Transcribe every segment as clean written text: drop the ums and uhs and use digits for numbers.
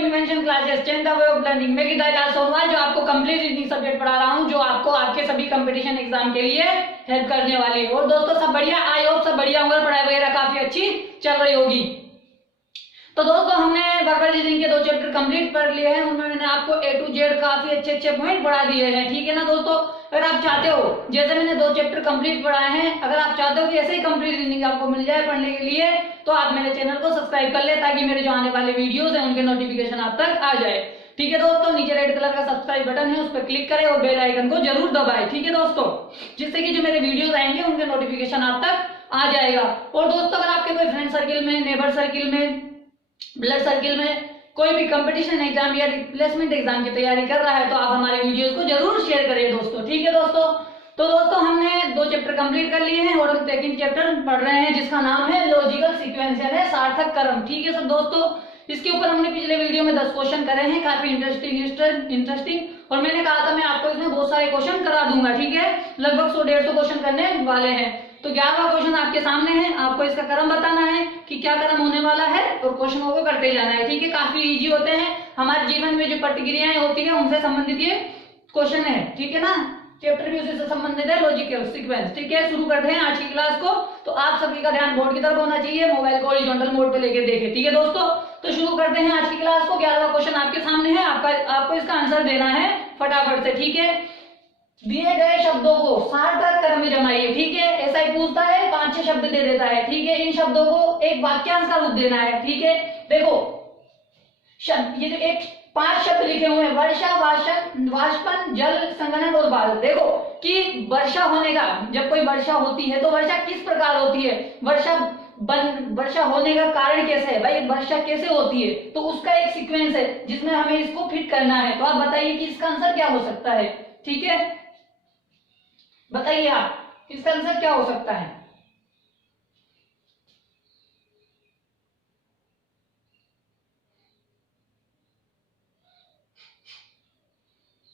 Invention classes, change the way of learning में गीता दास सोनवाल, जो आपको कंप्लीट रीजनिंग सब्जेक्ट पढ़ा रहा हूँ, जो आपको आपके सभी कंपटीशन एग्जाम के लिए हेल्प करने वाली है। और दोस्तों सब बढ़िया, आई होप सब बढ़िया होंगे, पढ़ाई वगैरह काफी अच्छी चल रही होगी। तो दोस्तों हमने वर्बल रीजनिंग के 2 चैप्टर कंप्लीट कर लिए हैं, उनमें मैंने आपको A to Z काफी अच्छे अच्छे पॉइंट पढ़ा दिए हैं, ठीक है ना दोस्तों। अगर आप चाहते हो, जैसे मैंने 2 चैप्टर कंप्लीट पढ़ाए हैं, अगर आप चाहते हो कि ऐसे ही कंप्लीट रीजनिंग आपको मिल जाए पढ़ने के लिए, तो आप मेरे चैनल को सब्सक्राइब कर ले, ताकि मेरे जो आने वाले वीडियोस हैं उनके नोटिफिकेशन आप तक आ जाए, ठीक है दोस्तों। नीचे रेड कलर का सब्सक्राइब बटन है, उस पर क्लिक करें और बेल आइकन को जरूर दबाएं, ठीक है दोस्तों, जिससे कि जो मेरे वीडियोस आएंगे उनके नोटिफिकेशन आप तक आ जाएगा। और दोस्तों अगर आपके कोई फ्रेंड सर्किल में, नेबर सर्किल में, ब्लड सर्किल में कोई भी कंपटीशन एग्जाम या रिप्लेसमेंट एग्जाम की तैयारी कर रहा है, तो आप हमारे वीडियोस को जरूर शेयर करिए दोस्तों, ठीक है दोस्तों। तो दोस्तों हमने 2 चैप्टर कंप्लीट कर लिए हैं और सेकंड चैप्टर पढ़ रहे हैं, जिसका नाम है लॉजिकल सीक्वेंस यानी सार्थक क्रम, ठीक है सब दोस्तों। इसके ऊपर हमने पिछले वीडियो में 10 क्वेश्चन करे हैं, काफी इंटरेस्टिंग, और मैंने कहा था मैं आपको इसमें बहुत सारे क्वेश्चन करा दूंगा, ठीक है, लगभग 100-150 क्वेश्चन करने वाले हैं। तो 11वां क्वेश्चन आपके सामने है, आपको इसका क्रम बताना है कि क्या क्रम होने वाला है और क्वेश्चनों को करते जाना है, ठीक है। काफी इजी होते हैं, हमारे जीवन में जो प्रतिक्रियाएं होती है उनसे संबंधित ये क्वेश्चन है, ठीक है ना। चैप्टर भी उसी से संबंधित है, लॉजिकल सीक्वेंस, ठीक है। शुरू करते हैं आज की क्लास को। तो आप सभी का ध्यान बोर्ड की तरफ होना चाहिए, मोबाइल को हॉरिजॉन्टल मोड पे लेके देखें, ठीक है दोस्तों। तो शुरू करते हैं आज की क्लास को। 11वां क्वेश्चन आपके सामने है, आपको इसका आंसर देना है फटाफट से, ठीक है। दिए गए शब्दों को सार्थक क्रम में जमाइए, ठीक है। ऐसा ही पूछता है, 5-6 शब्द दे देता है, ठीक है। इन शब्दों को एक वाक्यांश का रूप देना है, ठीक है। देखो शब्द, ये जो 5 शब्द लिखे हुए हैं, वर्षा, वाष्पन, जल, संघनन और बादल। देखो कि वर्षा होने का, जब कोई वर्षा होती है तो वर्षा किस प्रकार होती है, वर्षा होने का कारण कैसे है, भाई वर्षा कैसे होती है, तो उसका एक सीक्वेंस है जिसमें हमें इसको फिट करना है। तो आप बताइए कि इसका आंसर क्या हो सकता है, ठीक है। बताइए आप इसका आंसर क्या हो सकता है।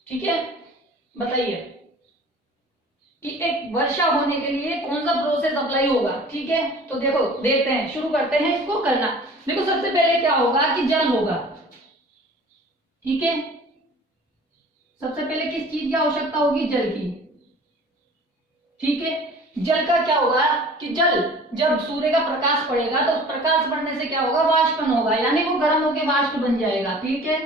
ठीक है, बताइए कि एक वर्षा होने के लिए कौन सा प्रोसेस अप्लाई होगा, ठीक है। तो देखो देखते हैं, शुरू करते हैं इसको करना। देखो सबसे पहले क्या होगा कि जल होगा, ठीक है। सबसे पहले किस चीज की आवश्यकता होगी, जल की, ठीक है। जल का क्या होगा कि जल जब सूर्य का प्रकाश पड़ेगा तो प्रकाश पड़ने से क्या होगा, वाष्पन होगा, यानी वो गर्म होकर वाष्प बन जाएगा, ठीक है।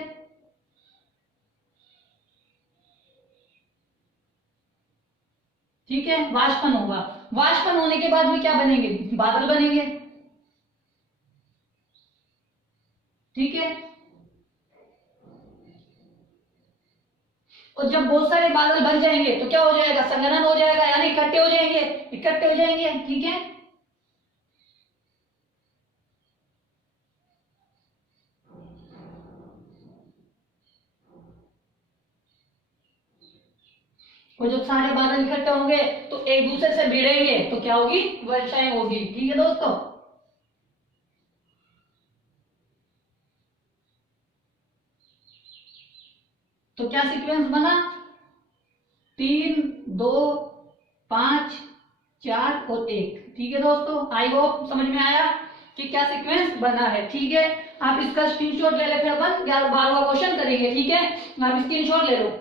ठीक है, वाष्पन होगा। वाष्पन होने के बाद में क्या बनेंगे, बादल बनेंगे, ठीक है। और जब बहुत सारे बादल बन जाएंगे तो क्या हो जाएगा, संघनन हो जाएगा, यानी इकट्ठे हो जाएंगे, ठीक है। और जब सारे बादल इकट्ठे होंगे तो एक दूसरे से भिड़ेंगे तो क्या होगी, वर्षाएं होगी, ठीक है दोस्तों। तो क्या सीक्वेंस बना, 3, 2, 5, 4 और 1, ठीक है दोस्तों। आई होप समझ में आया कि क्या सीक्वेंस बना है, ठीक है। आप इसका स्क्रीनशॉट ले लेते हैं, अपन 12वां क्वेश्चन करेंगे, ठीक है। आप स्क्रीनशॉट ले लो,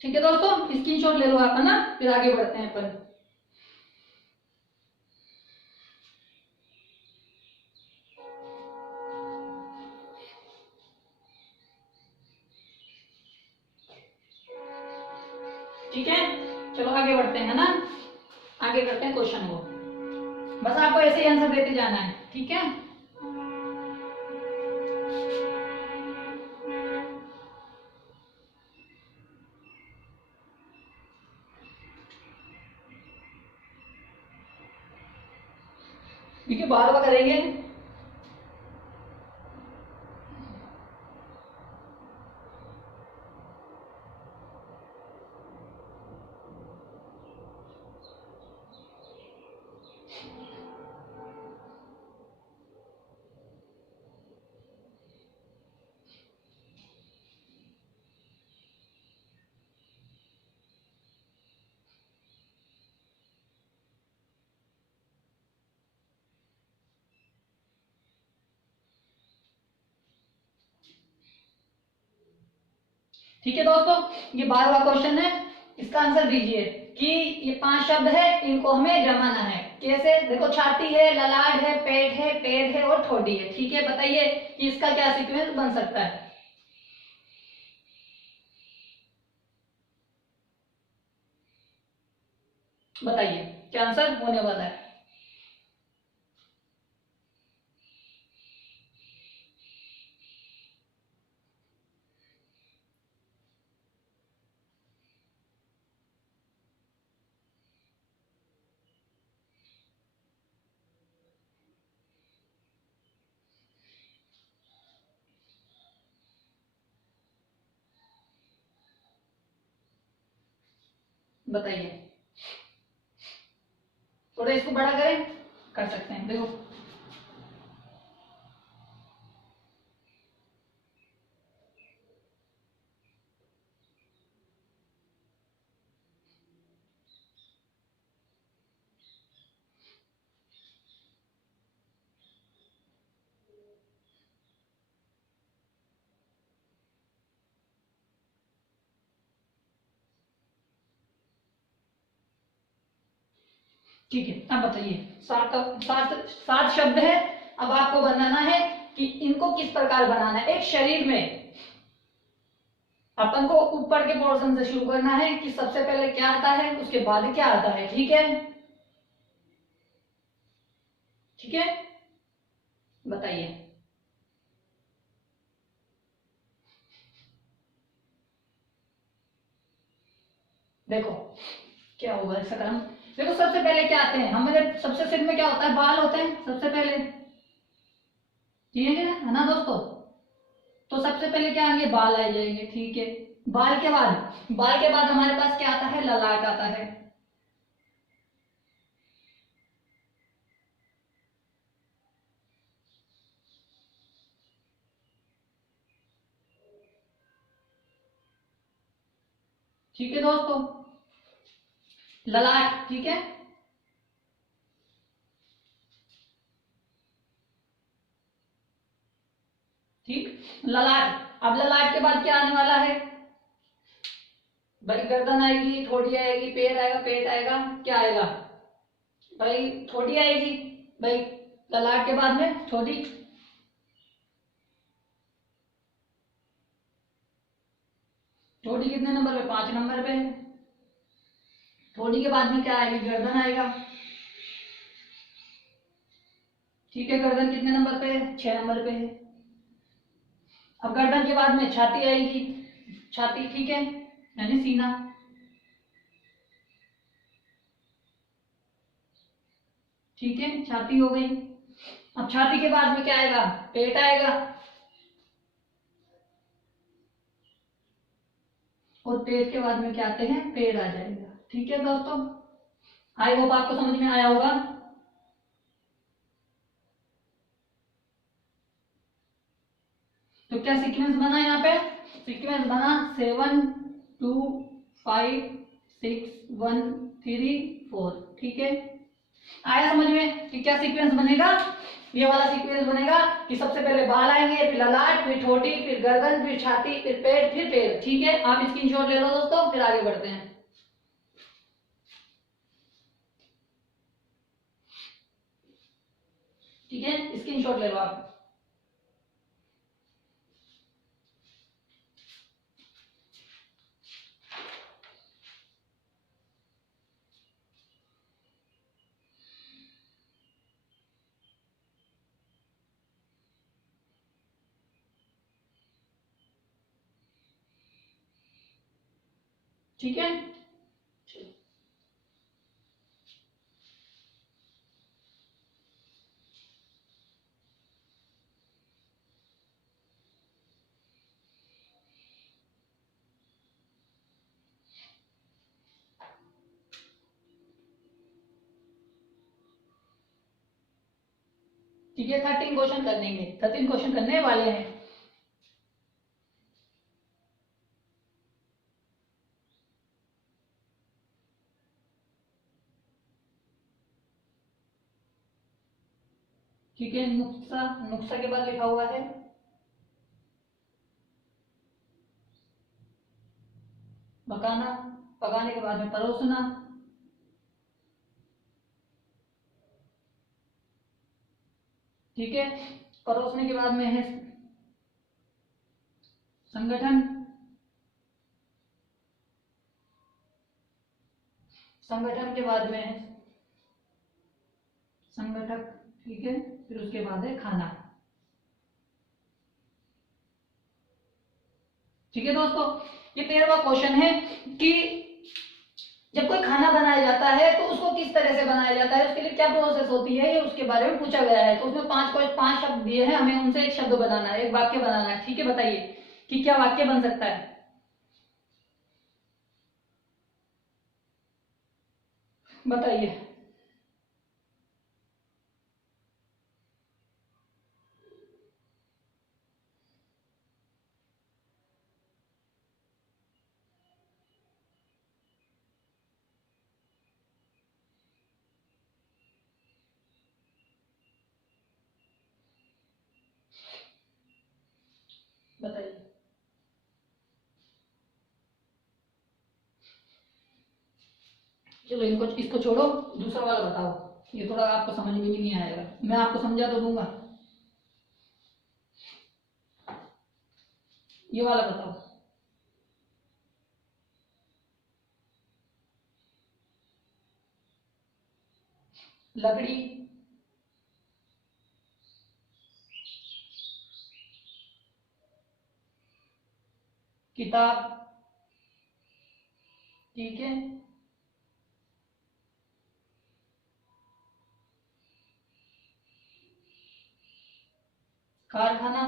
ठीक है दोस्तों, स्क्रीनशॉट ले लो आप, है ना, फिर आगे बढ़ते हैं अपन। ठीक है, चलो आगे बढ़ते हैं, है ना। आगे करते हैं क्वेश्चन को, बस आपको ऐसे ही आंसर देते जाना है, ठीक है। ठीक है, 12वां करेंगे। ठीक है दोस्तों, ये 12वां क्वेश्चन है। इसका आंसर दीजिए कि ये 5 शब्द है, इनको हमें जमाना है। कैसे? देखो, छाती है, ललाट है, पेट है, पैर है और ठोडी है। ठीक है, बताइए कि इसका क्या सीक्वेंस बन सकता है। बताइए क्या आंसर होने वाला है। बताइए, थोड़ा इसको बड़ा करें, कर सकते हैं। देखो, ठीक है, अब बताइए। सात सात सात शब्द है। अब आपको बनाना है कि इनको किस प्रकार बनाना है। एक शरीर में अपन को ऊपर के पोर्शन से शुरू करना है कि सबसे पहले क्या आता है, उसके बाद क्या आता है। ठीक है, ठीक है, बताइए। देखो क्या होगा इसका क्रम। देखो, सबसे पहले क्या आते हैं हमारे, सबसे सिर में क्या होता है, बाल होते हैं सबसे पहले। ठीक है ना दोस्तों? तो सबसे पहले क्या आएंगे, बाल आ जाएंगे। ठीक है, बाल के बाद हमारे पास क्या आता है, ललाट आता है। ठीक है दोस्तों, ललाट। ठीक है, ठीक, ललाट। अब ललाट के बाद क्या आने वाला है भाई, गर्दन आएगी, ठोड़ी आएगी, पैर आएगा, पेट आएगा, क्या आएगा भाई, ठोड़ी आएगी। भाई, ललाट के बाद में ठोड़ी। ठोड़ी कितने नंबर पे, 5 नंबर पे है। ठोड़ी के बाद में क्या आएगी, गर्दन आएगा। ठीक है, गर्दन कितने नंबर पे है, 6 नंबर पे है। अब गर्दन के बाद में छाती आएगी। छाती, ठीक है, यानी सीना। ठीक है, छाती हो गई। अब छाती के बाद में क्या आएगा, पेट आएगा। और पेट के बाद में क्या आते हैं, पेड़ आ जाएगा। ठीक है दोस्तों, आई होप आपको समझ में आया होगा। तो क्या सीक्वेंस बना यहाँ पे, सीक्वेंस बना 7 2 5 6 1 3 4। ठीक है, आया समझ में कि क्या सीक्वेंस बनेगा। ये वाला सीक्वेंस बनेगा कि सबसे पहले बाल आएंगे, फिर ललाट, फिर ठोड़ी, फिर गर्दन, फिर छाती, फिर पेट, फिर पैर। ठीक है, आप स्क्रीनशॉट ले लो दोस्तों, फिर आगे बढ़ते हैं। ठीक है, स्क्रीनशॉट ले लो आप। ठीक है, ठीक है, 13 क्वेश्चन करनेंगे, 13 क्वेश्चन करने वाले हैं। ठीक है, नुक्सा, नुक्सा के बाद लिखा हुआ है पकाना, पकाने के बाद में परोसना, ठीक है। परोसने के बाद में है संगठन, संगठन के बाद में है संगठक, ठीक है। फिर उसके बाद है खाना, ठीक है दोस्तों। ये 13वां क्वेश्चन है कि जब कोई खाना बनाया जाता है तो उसको किस तरह से बनाया जाता है, उसके लिए क्या प्रोसेस होती है, ये उसके बारे में पूछा गया है। तो उसमें 5 शब्द दिए हैं, हमें उनसे एक शब्द बनाना है, एक वाक्य बनाना है, ठीक है। बताइए कि क्या वाक्य बन सकता है, बताइए। बताइए। चलो इनको, इसको छोड़ो, दूसरा वाला बताओ। ये थोड़ा आपको समझ में भी नहीं आएगा, मैं आपको समझा तो दूंगा। ये वाला बताओ। लकड़ी, किताब, ठीक है। कारखाना,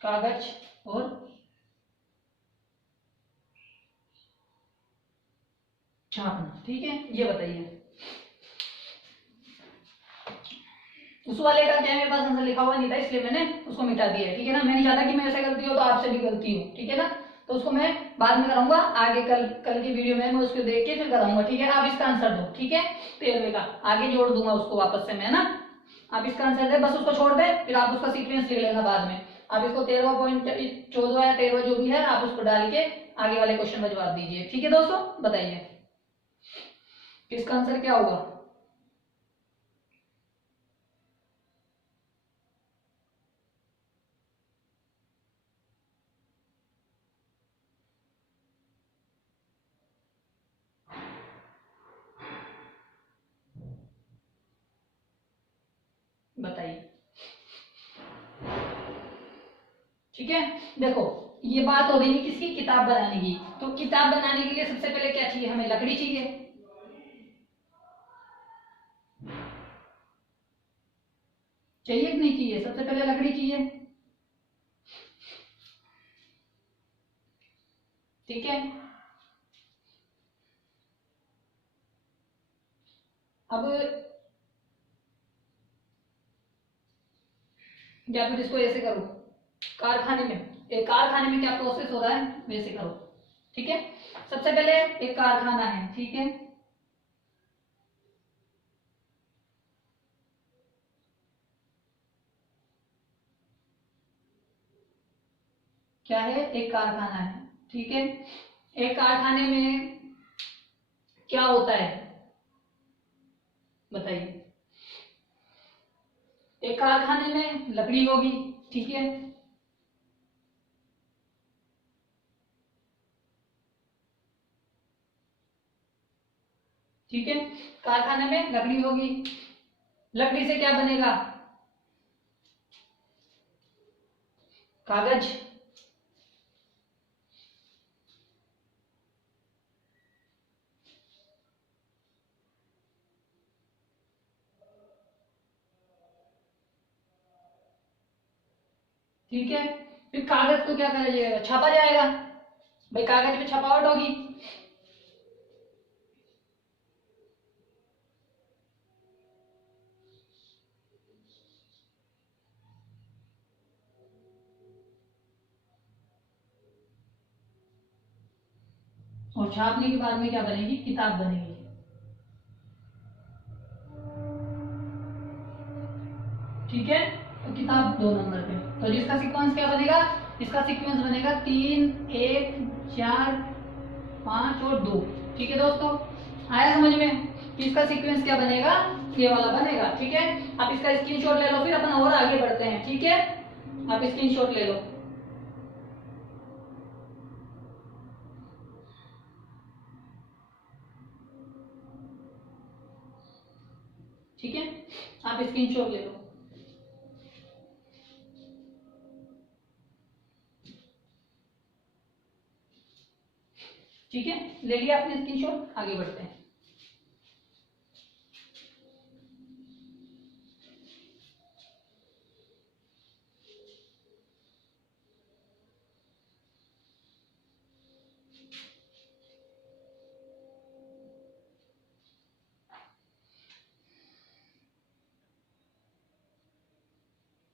कागज और छापना, ठीक है। ये बताइए उस वाले का क्या, मेरे पास आंसर लिखा हुआ नहीं था इसलिए मैंने उसको मिटा दिया है, ठीक है ना। मैं नहीं चाहता कि मेरे से गलती हो तो आपसे भी गलती हो, ठीक है ना। तो उसको मैं बाद में कराऊंगा, आगे कल की वीडियो में मैं उसको देख के फिर कराऊंगा, ठीक है। आप इसका आंसर दो, ठीक है। 13वें का आगे जोड़ दूंगा उसको वापस से मैं ना। आप इसका आंसर दे, बस उसको छोड़ दे, फिर आप उसका सीक्वेंस लिख लेना बाद में। आप इसको 13वां पॉइंट, 14वां या 13वां जो भी है आप उसको डाल के आगे वाले क्वेश्चन में जवाब दीजिए, ठीक है दोस्तों। बताइए इसका आंसर क्या होगा। बताइए, ठीक है। देखो ये बात हो रही है किसकी, किताब बनाने की। तो किताब बनाने के लिए सबसे पहले क्या चाहिए, हमें लकड़ी चाहिए, चाहिए कि नहीं चाहिए। सबसे पहले लकड़ी चाहिए, ठीक है। अब या फिर इसको ऐसे करो, कारखाने में, एक कारखाने में क्या प्रोसेस हो रहा है वैसे करो, ठीक है। सबसे पहले एक कारखाना है, ठीक है। क्या है, एक कारखाना है, ठीक है। एक कारखाने में क्या होता है बताइए। एक कारखाने में लकड़ी होगी, ठीक है। ठीक है, कारखाने में लकड़ी होगी, लकड़ी से क्या बनेगा, कागज, ठीक है। फिर कागज को क्या करा जाएगा, छापा जाएगा, भाई कागज पे छपावट होगी। और छापने के बाद में क्या बनेगी, किताब बनेगी, ठीक है। तो था 2 नंबर पे। तो जिसका सीक्वेंस क्या बनेगा, इसका सीक्वेंस बनेगा 3 1 4 5 और 2। ठीक है दोस्तों, आया समझ में कि इसका सीक्वेंस क्या बनेगा, ये वाला बनेगा। ठीक है, आप इसका स्क्रीनशॉट ले लो, फिर अपन और आगे बढ़ते हैं। ठीक है, आप स्क्रीनशॉट ले लो। ठीक है, आप स्क्रीनशॉट ले लो। ठीक है, ले लिया आपने स्क्रीनशॉट, आगे बढ़ते हैं।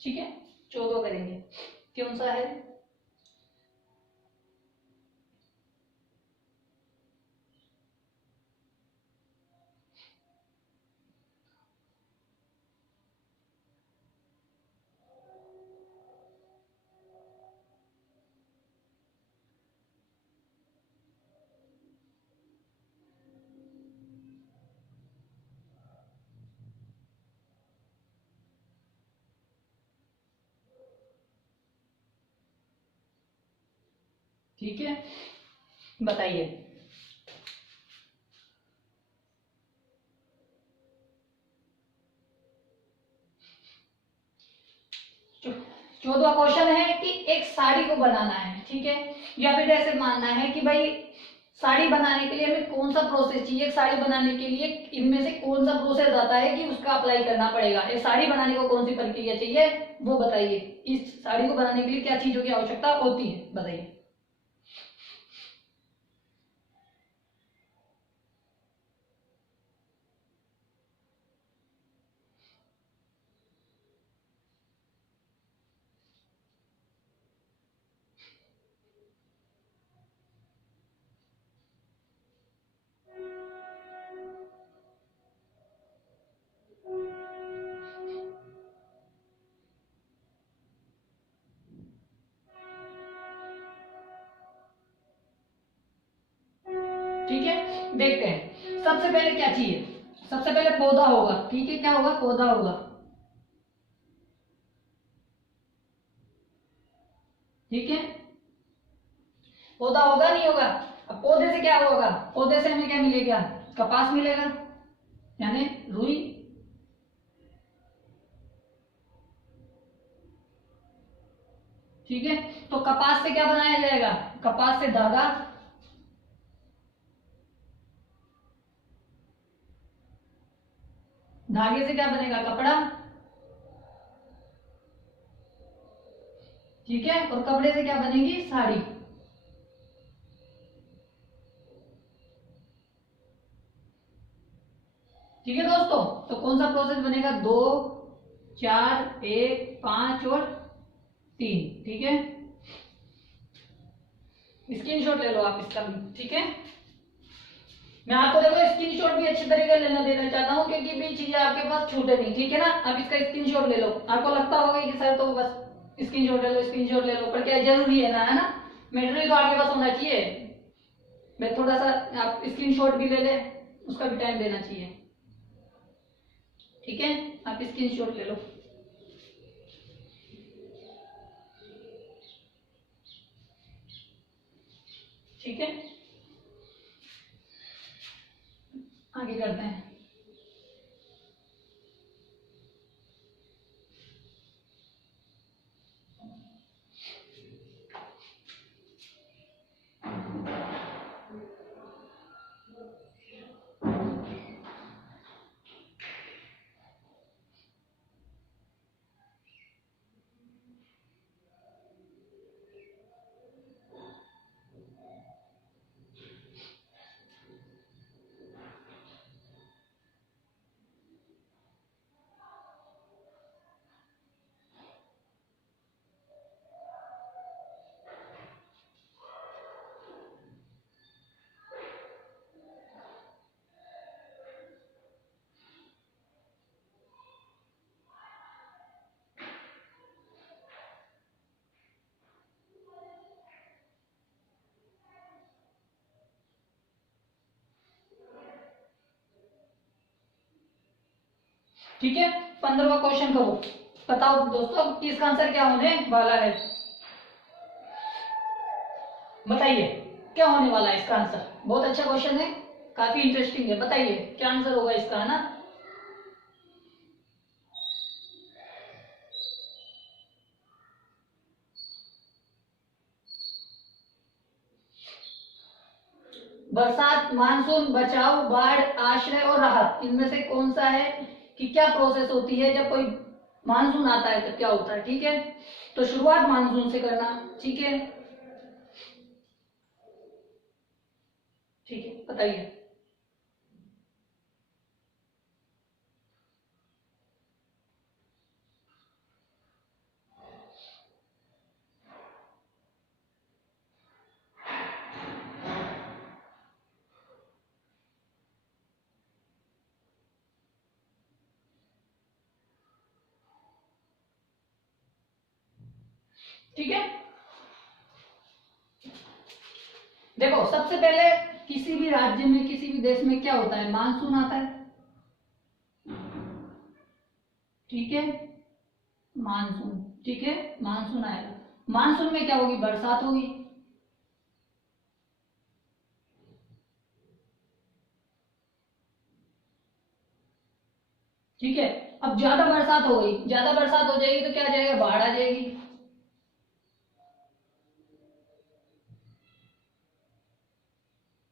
ठीक है, 14 करेंगे, कौन सा है? ठीक है, बताइए। 14वां क्वेश्चन है कि एक साड़ी को बनाना है। ठीक है, या फिर ऐसे मानना है कि भाई साड़ी बनाने के लिए हमें कौन सा प्रोसेस चाहिए, एक साड़ी बनाने के लिए इनमें से कौन सा प्रोसेस आता है कि उसका अप्लाई करना पड़ेगा। एक साड़ी बनाने को कौन सी प्रक्रिया चाहिए वो बताइए। इस साड़ी को बनाने के लिए क्या चीजों की आवश्यकता होती है, बताइए। ठीक है, देखते हैं। सबसे पहले क्या चाहिए, सबसे पहले पौधा होगा। ठीक है, क्या होगा, पौधा होगा। ठीक है, पौधा होगा नहीं होगा। अब पौधे से क्या होगा, पौधे से हमें क्या मिलेगा, कपास मिलेगा, यानी रुई। ठीक है, तो कपास से क्या बनाया जाएगा, कपास से धागा। धागे से क्या बनेगा, कपड़ा। ठीक है, और कपड़े से क्या बनेगी, साड़ी। ठीक है दोस्तों, तो कौन सा प्रोसेस बनेगा, 2 4 1 5 और 3। ठीक है, स्क्रीनशॉट ले लो आप इसका भी। ठीक है, मैं आपको देखो स्क्रीनशॉट भी अच्छी तरीके लेना देना चाहता हूँ, क्योंकि भी चीजें आपके पास छूटे नहीं। ठीक है ना, आप इसका स्क्रीनशॉट ले लो। आपको लगता होगा कि सर तो बस स्क्रीनशॉट ले लो, स्क्रीनशॉट ले लो, पर क्या जरूरी है ना, मेटेरियल तो आपके पास होना चाहिए। मैं थोड़ा सा, आप स्क्रीनशॉट भी ले ले, उसका भी टाइम देना चाहिए। ठीक है, आप स्क्रीनशॉट ले लो। ठीक है, आगे करते हैं। ठीक है, 15वां क्वेश्चन करो। बताओ दोस्तों कि इसका आंसर क्या होने वाला है, बताइए क्या होने वाला है इसका आंसर। बहुत अच्छा क्वेश्चन है, काफी इंटरेस्टिंग है। बताइए क्या आंसर होगा इसका, है ना। बरसात, मानसून, बचाव, बाढ़, आश्रय और राहत, इनमें से कौन सा है कि क्या प्रोसेस होती है जब कोई मानसून आता है तो क्या होता है। ठीक है, तो शुरुआत मानसून से करना। ठीक है, ठीक है, बताइए। ठीक है, देखो सबसे पहले किसी भी राज्य में, किसी भी देश में क्या होता है, मानसून आता है। ठीक है, मानसून, ठीक है, मानसून आएगा। मानसून में क्या होगी, बरसात होगी। ठीक है, अब ज्यादा बरसात हो गई, ज्यादा बरसात हो जाएगी तो क्या आ जाएगा, बाढ़ आ जाएगी।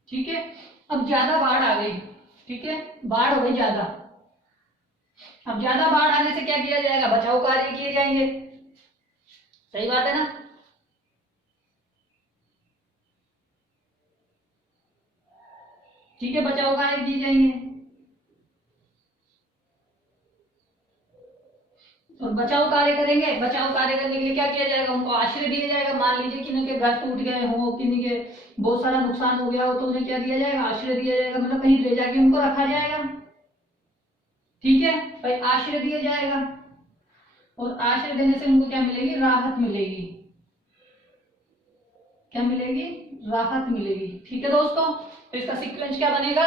ठीक है, अब ज्यादा बाढ़ आ गई। ठीक है, बाढ़ हो गई ज्यादा। अब ज्यादा बाढ़ आने से क्या किया जाएगा, बचाव कार्य किए जाएंगे। सही बात है ना। ठीक है, बचाव कार्य किए जाएंगे। और बचाव कार्य करेंगे, बचाव कार्य करने के लिए क्या किया जाएगा, उनको आश्रय दिया जाएगा। मान लीजिए किन्हीं के घर टूट गए हो, किन्हीं के बहुत सारा नुकसान हो गया हो, तो उन्हें क्या दिया जाएगा, आश्रय दिया जाएगा, मतलब कहीं ले जाके उनको रखा जाएगा। ठीक है भाई, आश्रय दिया जाएगा। और आश्रय देने से उनको क्या मिलेगी, राहत मिलेगी। क्या मिलेगी, राहत मिलेगी। ठीक है दोस्तों, तो इसका सीक्वेंस क्या बनेगा,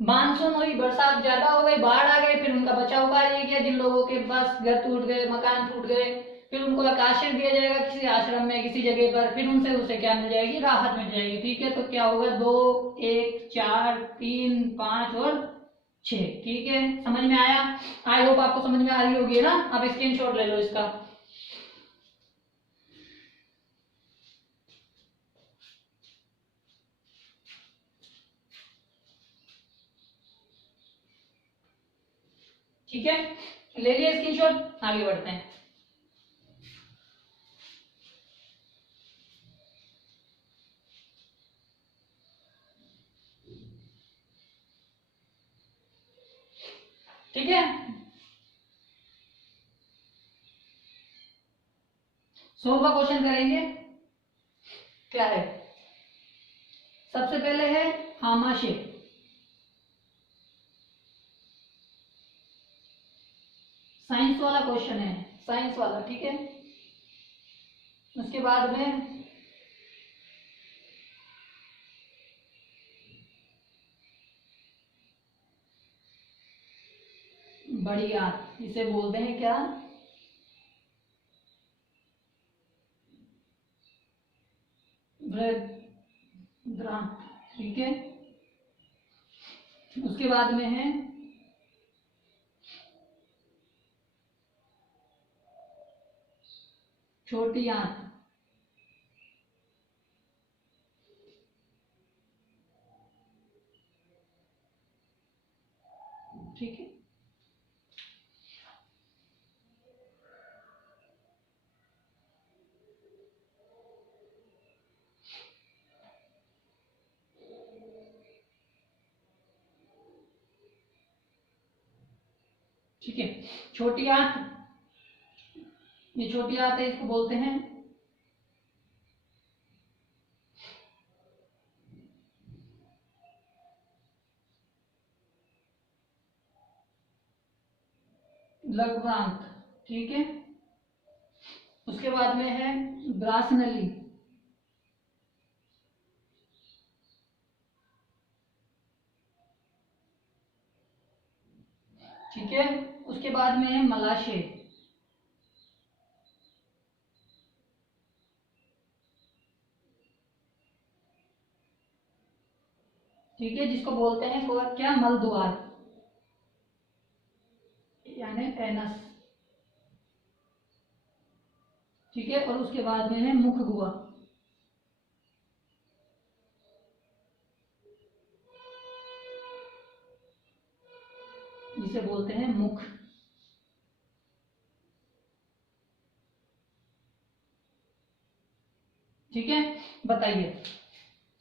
मानसून हुई, बरसात ज्यादा हो गई, बाढ़ आ गई, फिर उनका बचाव कार्य किया। जिन लोगों के पास घर टूट गए, मकान टूट गए, फिर उनको एक आश्रय दिया जाएगा किसी आश्रम में, किसी जगह पर, फिर उनसे उसे क्या मिल जाएगी, राहत मिल जाएगी। ठीक है, तो क्या होगा, 2, 1, 4, 3, 5 और 6। ठीक है, समझ में आया। आई होप आपको समझ में आ रही होगी ना। आप स्क्रीनशॉट ले लो इसका। ठीक है, ले लिया स्क्रीनशॉट, आगे बढ़ते हैं। ठीक है, 16वां क्वेश्चन करेंगे। क्या है, सबसे पहले है आमाशय। साइंस वाला क्वेश्चन है, साइंस वाला। ठीक है, उसके बाद में बढ़िया, इसे बोलते हैं क्या, ग्रांट। ठीक है, उसके बाद में है छोटी आंत। ठीक है, ठीक है, छोटी आंत, ये छोटी आंत है, इसको बोलते हैं लघ्वांत। ठीक है, उसके बाद में है ग्रासनली। ठीक है, उसके बाद में है मलाशय, ठीक है, जिसको बोलते हैं क्या, मल द्वार यानी एनस, ठीक है। और उसके बाद में है मुख गुहा, जिसे बोलते हैं मुख, ठीक है। बताइए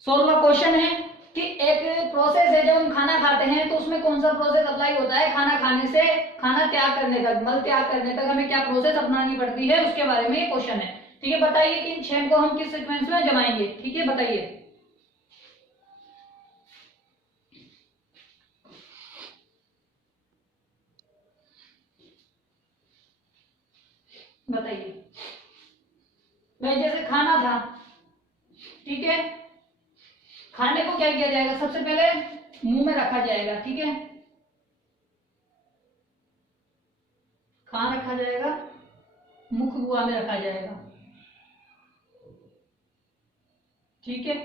16वां क्वेश्चन है कि एक प्रोसेस है, जब हम खाना खाते हैं तो उसमें कौन सा प्रोसेस अप्लाई होता है, खाना खाने से खाना त्याग करने तक, मल त्याग करने तक हमें क्या प्रोसेस अपनानी पड़ती है, उसके बारे में ये क्वेश्चन है, ठीक है। बताइए कि इन 6 को हम किस सीक्वेंस में जमाएंगे, ठीक है, बताइए। बताइए भाई, जैसे खाना था, ठीक है, खाने को क्या किया जाएगा, सबसे पहले मुंह में रखा जाएगा, ठीक है, कहाँ रखा जाएगा, मुख गुहा में रखा जाएगा, ठीक है,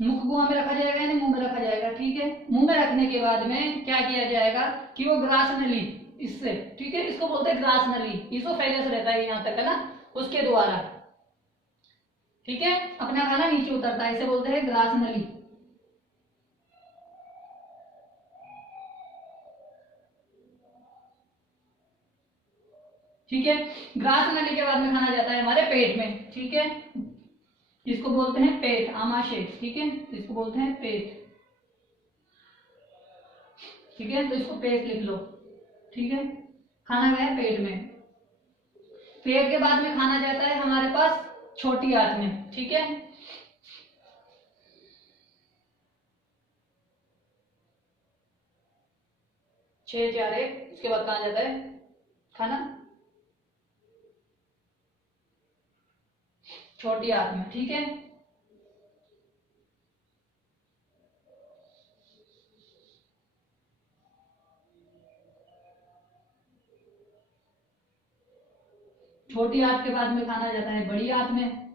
मुख गुहा में रखा जाएगा यानी मुंह में रखा जाएगा, ठीक है। मुंह में रखने के बाद में क्या किया जाएगा कि वो ग्रास नली, इससे, ठीक है, इसको बोलते हैं ग्रास नली, इसोफेगस रहता है यहाँ तक, है ना, उसके द्वारा, ठीक है, अपना खाना नीचे उतरता है, इसे बोलते हैं ग्रास नली, ठीक है। ग्रास नली के बाद में खाना जाता है हमारे पेट में, ठीक है, इसको बोलते हैं पेट, आमाशय, ठीक है, इसको बोलते हैं पेट, ठीक है, तो इसको पेट लिख लो, ठीक है। खाना गया पेट में, पेट के बाद में खाना जाता है हमारे पास छोटी आंत में, ठीक है, छह चार एक, उसके बाद कहा जाता है खाना छोटी आंत में, ठीक है। छोटी आंत के बाद में खाना जाता है बड़ी आंत में,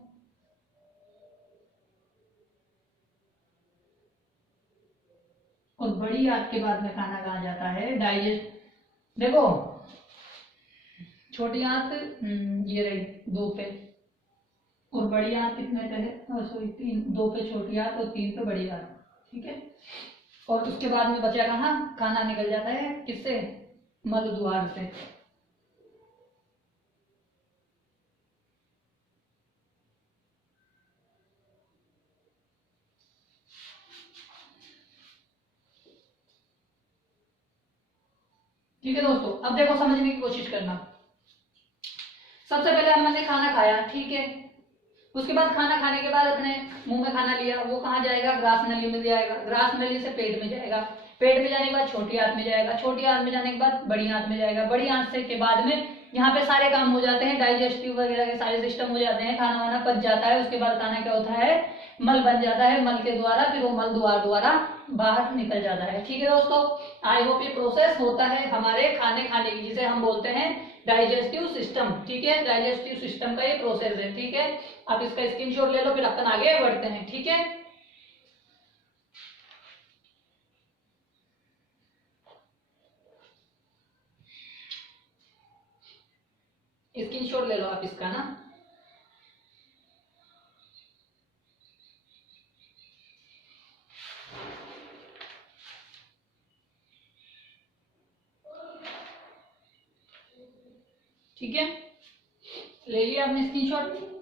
और बड़ी आंत के बाद में खाना कहा जाता है डाइजेस्ट, देखो छोटी आंत ये रही 2 पे, और बड़ी आंत कितने पे है, सॉरी 3, 2 पे छोटी आंत और 3 पे बड़ी आंत, ठीक है। और उसके बाद में बचा कहाँ, खाना निकल जाता है किससे, मल द्वार से, ठीक है दोस्तों। अब देखो समझने की कोशिश करना, सबसे पहले हमने खाना खाया, ठीक है, उसके बाद खाना खाने के बाद अपने मुंह में खाना लिया, वो कहाँ जाएगा, ग्रास नली में जाएगा, ग्रास नली से पेट में जाएगा, पेट में जाने के बाद छोटी आंत में जाएगा, छोटी आंत में जाने के बाद बड़ी आंत में जाएगा, बड़ी आंत से के बाद में यहाँ पे सारे काम हो जाते हैं, डाइजेस्टिव वगैरह के सारे सिस्टम हो जाते हैं, खाना वाना पच जाता है, उसके बाद खाना क्या होता है, मल बन जाता है, मल के द्वारा फिर वो मल द्वार द्वारा बाहर निकल जाता है, ठीक है दोस्तों। आई होप ये प्रोसेस होता है हमारे खाने खाने की, जिसे हम बोलते हैं डाइजेस्टिव सिस्टम, ठीक है, डाइजेस्टिव सिस्टम का ये प्रोसेस है, ठीक है। आप इसका स्क्रीनशॉट ले लो, फिर अपन आगे बढ़ते हैं, ठीक है। स्क्रीनशॉट ले लो आप इसका ना, ठीक है, ले लिया आपने स्क्रीनशॉट,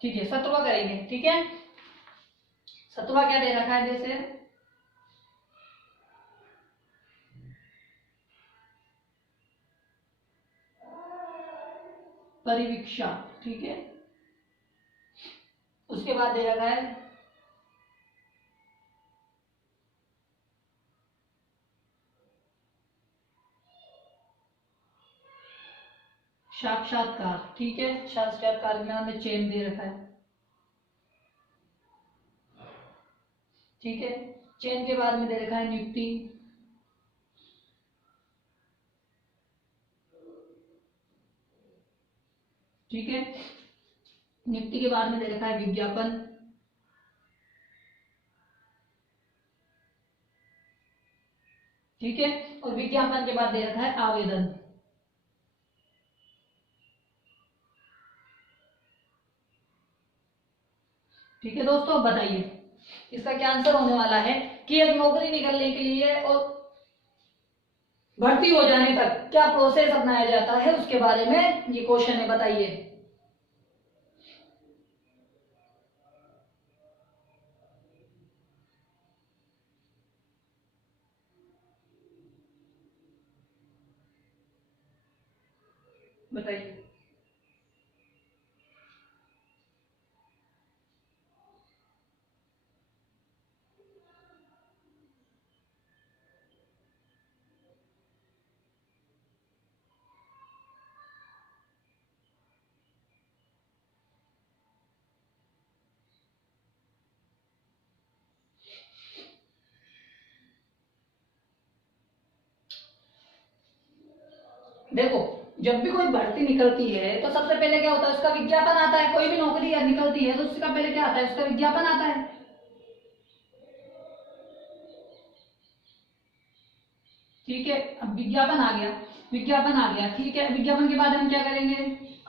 ठीक है। 7वां करेंगे, ठीक है, 7वां क्या दे रखा है, जैसे परिवीक्षा, ठीक है, उसके बाद दे रखा है साक्षात्कार, ठीक है, साक्षात्कार में हमें चेन दे रखा है, ठीक है। चेन के बाद में दे रखा है नियुक्ति, ठीक है। नियुक्ति के बाद में दे रखा है विज्ञापन, ठीक है। और विज्ञापन के बाद दे रखा है आवेदन, ठीक है दोस्तों। बताइए इसका क्या आंसर होने वाला है कि एक नौकरी निकलने के लिए और भर्ती हो जाने तक क्या प्रोसेस अपनाया जाता है, उसके बारे में ये क्वेश्चन है, बताइए। बताइए। देखो, जब भी कोई भर्ती निकलती है तो सबसे पहले क्या होता है, उसका विज्ञापन आता है। कोई भी नौकरी निकलती है तो उसका पहले क्या आता है, उसका विज्ञापन आता है, ठीक है। अब विज्ञापन आ गया, विज्ञापन आ गया, ठीक है। विज्ञापन के बाद हम क्या करेंगे,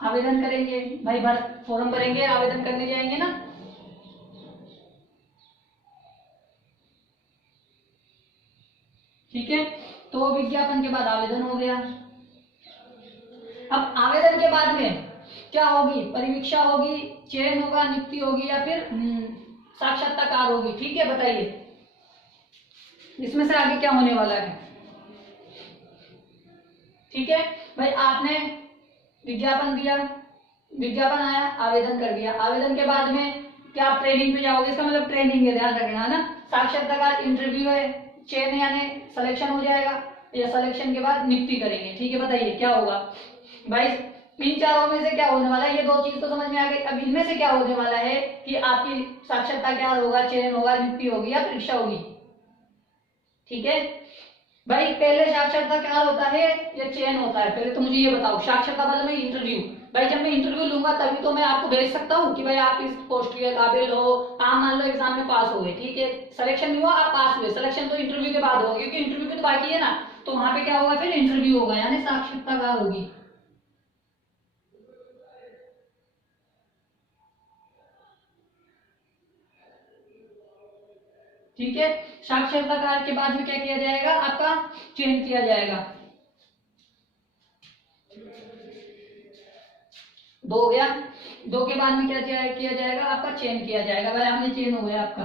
आवेदन करेंगे, भाई भर फॉर्म भरेंगे, आवेदन करने जाएंगे ना, ठीक है। तो विज्ञापन के बाद आवेदन हो गया। अब आवेदन के बाद में क्या होगी, परीक्षा होगी, चयन होगा, नियुक्ति होगी, या फिर साक्षात्कार होगी, ठीक है। बताइए इसमें से आगे क्या होने वाला है, ठीक है। भाई आपने विज्ञापन दिया, विज्ञापन आया, आवेदन कर दिया, आवेदन के बाद में क्या आप ट्रेनिंग पे जाओगे, इसका मतलब ट्रेनिंग है, ध्यान रखना है ना। साक्षात्कार इंटरव्यू है, चयन यानी सिलेक्शन हो जाएगा, या सिलेक्शन के बाद नियुक्ति करेंगे, ठीक है। बताइए क्या होगा भाई, इन चारों में से क्या होने वाला है, ये दो चीज तो समझ में आ गई। अब इनमें से क्या होने वाला है कि आपकी साक्षात्कार होगा, चयन होगा, नियुक्ति होगी, या परीक्षा होगी, ठीक है। भाई पहले साक्षात्कार होता है या चयन होता है, पहले तो मुझे ये बताओ। साक्षात्कार मतलब में इंटरव्यू, भाई जब मैं इंटरव्यू लूंगा तभी तो मैं आपको भेज सकता हूँ कि भाई आप इस पोस्ट के काबिल हो, आप मान लो एग्जाम में पास हो गए, ठीक है। सिलेक्शन नहीं हुआ, आप पास हुए, सिलेक्शन तो इंटरव्यू के बाद होगा, क्योंकि इंटरव्यू के तो बाकी है ना, तो वहां पे क्या होगा, फिर इंटरव्यू होगा, यानी साक्षात्कार होगी, ठीक है। साक्षात्कार के बाद में क्या किया जाएगा, आपका चयन किया जाएगा। दो हो गया, दो के बाद में क्या किया जाएगा, आपका चयन किया जाएगा। भाई आपने चयन हो गया आपका,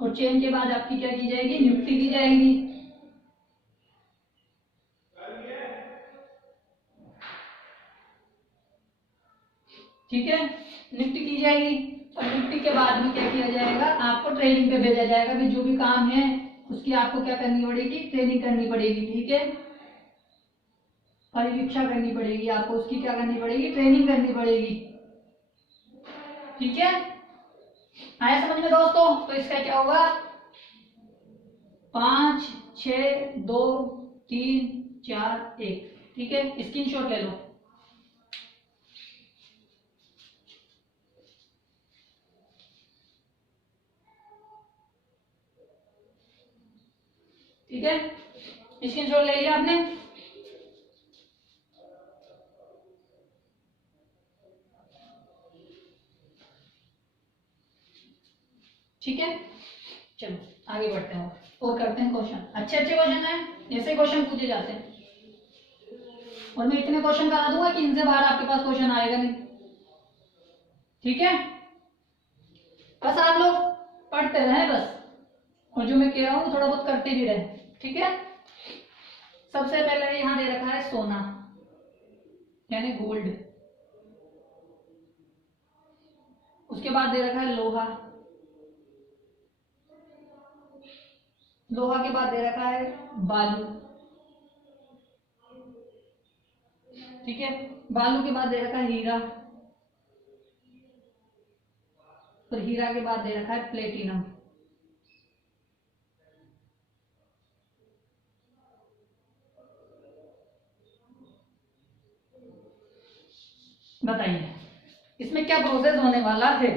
और चयन के बाद आपकी क्या की जाएगी, नियुक्ति की जाएगी, ठीक है। नियुक्ति की जाएगी, और नियुक्ति के बाद में क्या किया जाएगा, आपको ट्रेनिंग पे भेजा जाएगा। भी जो भी काम है उसकी आपको क्या करनी पड़ेगी, ट्रेनिंग करनी पड़ेगी, ठीक है। परीक्षा करनी पड़ेगी आपको, उसकी क्या करनी पड़ेगी, ट्रेनिंग करनी पड़ेगी, ठीक है। आया समझ में दोस्तों। तो इसका क्या होगा, 5 6 2 3 4 1, ठीक है। स्क्रीनशॉट ले लो, ठीक है। स्क्रीनशॉट ले लिया आपने, ठीक है। चलो आगे बढ़ते हैं और करते हैं क्वेश्चन। अच्छे अच्छे क्वेश्चन है, ऐसे क्वेश्चन पूछे जाते हैं, और मैं इतने क्वेश्चन करा दूंगा कि इनसे बाहर आपके पास क्वेश्चन आएगा नहीं, ठीक है। बस आप लोग पढ़ते रहे बस, और जो मैं कह रहा हूँ थोड़ा बहुत करते भी रहे, ठीक है। सबसे पहले यहाँ दे रखा है सोना, यानी गोल्ड। उसके बाद दे रखा है लोहा, लोहा के बाद दे रखा है बालू, ठीक है। बालू के बाद दे रखा है हीरा, और हीरा के बाद दे रखा है प्लेटिनम। बताइए इसमें क्या प्रोसेस होने वाला है।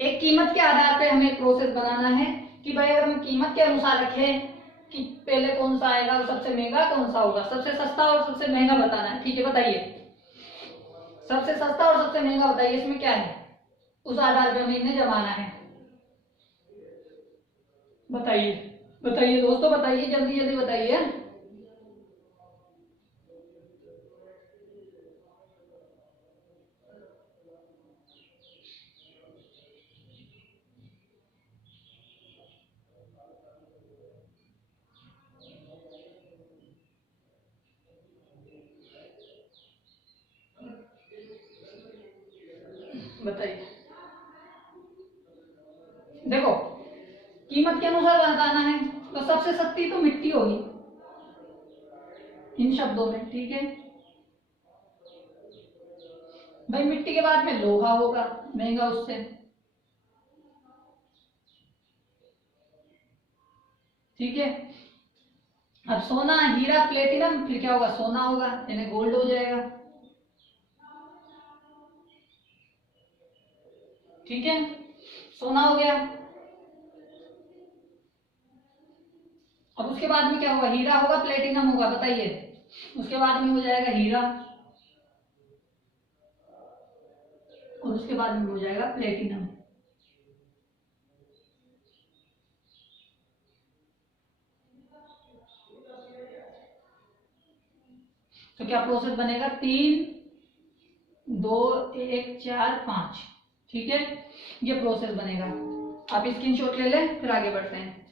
एक कीमत के आधार पे हमें प्रोसेस बनाना है कि भाई अगर हम कीमत के अनुसार रखें कि पहले कौन सा आएगा और सबसे महंगा कौन सा होगा, सबसे सस्ता और सबसे महंगा बताना है। ठीक है, बताइए सबसे सस्ता और सबसे महंगा बताइए, इसमें क्या है, उस आधार पे हमें इन्हें जमाना है। बताइए बताइए दोस्तों, बताइए जल्दी जल्दी बताइए। बताइए, देखो कीमत के अनुसार बताना है तो सबसे सस्ती तो मिट्टी होगी इन शब्दों में। ठीक है भाई, मिट्टी के बाद में लोहा होगा महंगा उससे। ठीक है, अब सोना हीरा प्लेटिनम, फिर क्या होगा, सोना होगा यानी गोल्ड हो जाएगा। ठीक है, सोना हो गया। अब उसके बाद में क्या होगा, हीरा होगा प्लेटिनम होगा, बताइए उसके बाद में हो जाएगा हीरा, और उसके बाद में हो जाएगा प्लेटिनम। तो क्या प्रोसेस बनेगा, 3 2 1 4 5। ठीक है, ये प्रोसेस बनेगा। आप स्क्रीनशॉट ले लें, फिर आगे बढ़ते हैं।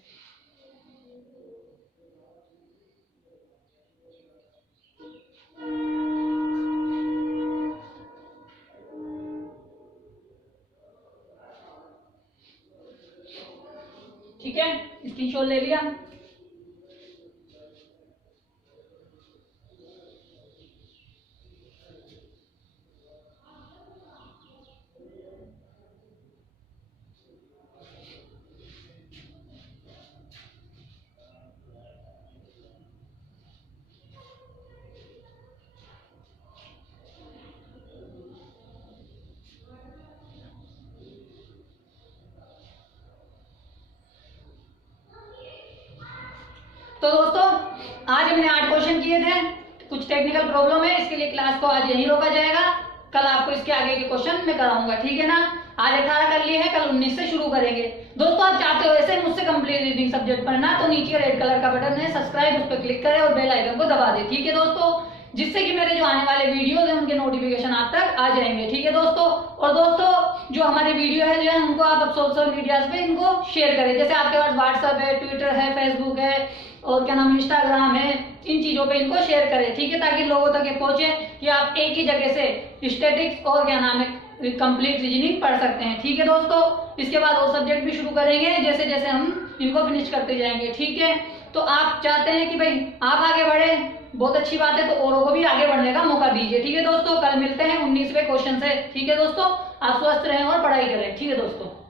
ठीक है, स्क्रीनशॉट ले लिया। तो दोस्तों आज मैंने 8 क्वेश्चन किए थे, कुछ टेक्निकल प्रॉब्लम है इसके लिए क्लास को आज यहीं रोका जाएगा। कल आपको इसके आगे के क्वेश्चन मैं कराऊंगा। ठीक है ना, आज 18 कर लिए हैं, कल 19 से शुरू करेंगे। दोस्तों आप चाहते हो ऐसे मुझसे कंप्लीट रीडिंग सब्जेक्ट पढ़ना तो नीचे रेड कलर का बटन है सब्सक्राइब, उस पर क्लिक करें और बेल आइकन को दबा दें। ठीक है दोस्तों, जिससे कि मेरे जो आने वाले वीडियोस हैं उनके नोटिफिकेशन आप तक आ जाएंगे। ठीक है दोस्तों, और दोस्तों जो हमारी वीडियो है जो है उनको आप अब सोशल मीडियाज पे इनको शेयर करें, जैसे आपके पास व्हाट्सएप है, ट्विटर है, फेसबुक है और क्या नाम इंस्टाग्राम है, इन चीजों पे इनको शेयर करें। ठीक है, ताकि लोगों तक ये पहुंचे कि आप एक ही जगह से स्टैटिक्स और क्या नाम है कंप्लीट रीजनिंग पढ़ सकते हैं। ठीक है दोस्तों, इसके बाद और सब्जेक्ट भी शुरू करेंगे जैसे जैसे हम इनको फिनिश करते जाएंगे। ठीक है, तो आप चाहते हैं कि भाई आप आगे बढ़े, बहुत अच्छी बात है, तो औरों को भी आगे बढ़ने का मौका दीजिए। ठीक है दोस्तों, कल मिलते हैं 19वें क्वेश्चन से। ठीक है दोस्तों, आप स्वस्थ रहें और पढ़ाई करें। ठीक है दोस्तों।